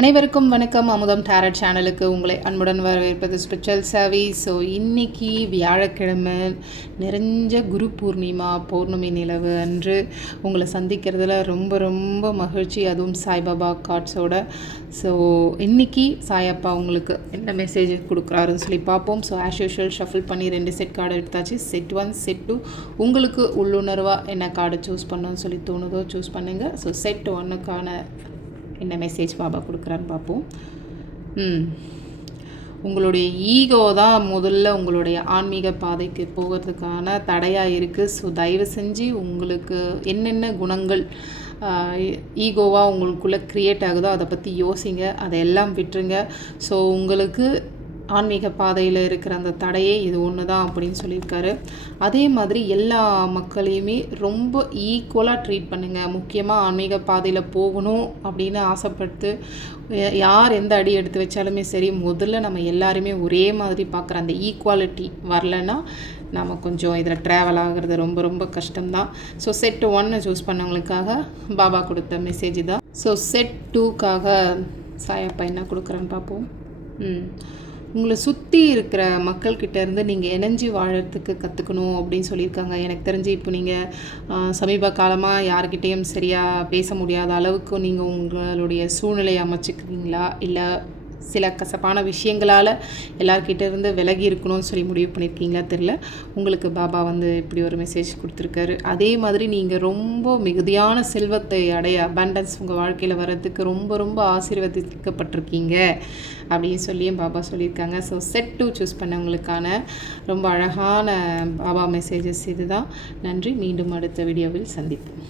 அனைவருக்கும் வணக்கம். அமுதம் டேரட் சேனலுக்கு உங்களை அன்புடன் வரவேற்பது ஸ்பெஷல் சேவை. ஸோ இன்றைக்கி வியாழக்கிழமை நிறைஞ்ச குரு பூர்ணிமா பௌர்ணமி நிலவு அன்று உங்களை சந்திக்கிறதுல ரொம்ப ரொம்ப மகிழ்ச்சி, அதுவும் சாய்பாபா கார்ட்ஸோட. ஸோ இன்றைக்கி சாயப்பா உங்களுக்கு என்ன மெசேஜ் கொடுக்குறாருன்னு சொல்லி பார்ப்போம். ஸோ ஆஸ் யூஷுவல் ஷஃபில் பண்ணி 2 செட் கார்டு எடுத்தாச்சு. செட் 1 செட் 2 உங்களுக்கு உள்ளுணர்வாக என்ன கார்டு சூஸ் பண்ணணும்னு சொல்லி தோணுதோ சூஸ் பண்ணுங்கள். ஸோ செட் 1க்கான என்ன மெசேஜ் பாபா கொடுக்குறான்னு பார்ப்போம். உங்களுடைய ஈகோ தான் முதல்ல உங்களுடைய ஆன்மீக பாதைக்கு போகிறதுக்கான தடையாக இருக்குது. ஸோ தயவு செஞ்சு உங்களுக்கு என்னென்ன குணங்கள் ஈகோவாக உங்களுக்குள்ளே க்ரியேட் ஆகுதோ அதை பற்றி யோசிங்க, அதையெல்லாம் விட்டுருங்க. ஸோ உங்களுக்கு ஆன்மீக பாதையில் இருக்கிற அந்த தடையே இது ஒன்று தான் அப்படின்னு சொல்லியிருக்காரு. அதே மாதிரி எல்லா மக்களையுமே ரொம்ப ஈக்குவலாக ட்ரீட் பண்ணுங்கள். முக்கியமாக ஆன்மீக பாதையில் போகணும் அப்படின்னு ஆசைப்பட்டு யார் எந்த அடி எடுத்து வச்சாலுமே சரி, முதல்ல நம்ம எல்லாருமே ஒரே மாதிரி பார்க்குற அந்த ஈக்குவாலிட்டி வரலைன்னா நம்ம கொஞ்சம் இதில் ட்ராவல் ஆகிறது ரொம்ப ரொம்ப கஷ்டம்தான். ஸோ செட் 1 சூஸ் பண்ணவங்களுக்காக பாபா கொடுத்த மெசேஜ் தான். ஸோ செட் 2க்காக சாயப்பா என்ன கொடுக்குறான்னு பார்ப்போம். உங்களை சுற்றி இருக்கிற மக்கள்கிட்டேருந்து நீங்கள் இணைஞ்சி வாழறதுக்கு கற்றுக்கணும் அப்படின்னு சொல்லியிருக்காங்க. எனக்கு தெரிஞ்சு இப்போ நீங்கள் சமீப காலமாக யார்கிட்டேயும் சரியாக பேச முடியாத அளவுக்கு நீங்கள் உங்களுடைய சூழ்நிலையை அமைச்சிக்கிறீங்களா, இல்லை சில கசப்பான விஷயங்களால் எல்லார்கிட்டேருந்து விலகி இருக்கணும்னு சொல்லி முடிவு பண்ணியிருக்கீங்களா தெரில. உங்களுக்கு பாபா இப்படி ஒரு மெசேஜ் கொடுத்துருக்காரு. அதே மாதிரி நீங்கள் ரொம்ப மிகுதியான செல்வத்தை அடைய, அபண்டன்ஸ் உங்கள் வாழ்க்கையில் வர்றதுக்கு ரொம்ப ரொம்ப ஆசீர்வதிக்கப்பட்டிருக்கீங்க அப்படின்னு சொல்லியும் பாபா சொல்லியிருக்காங்க. ஸோ செட் 2 சூஸ் பண்ணவங்களுக்கான ரொம்ப அழகான பாபா மெசேஜஸ் இதுதான். நன்றி. மீண்டும் அடுத்த வீடியோவில் சந்திப்போம்.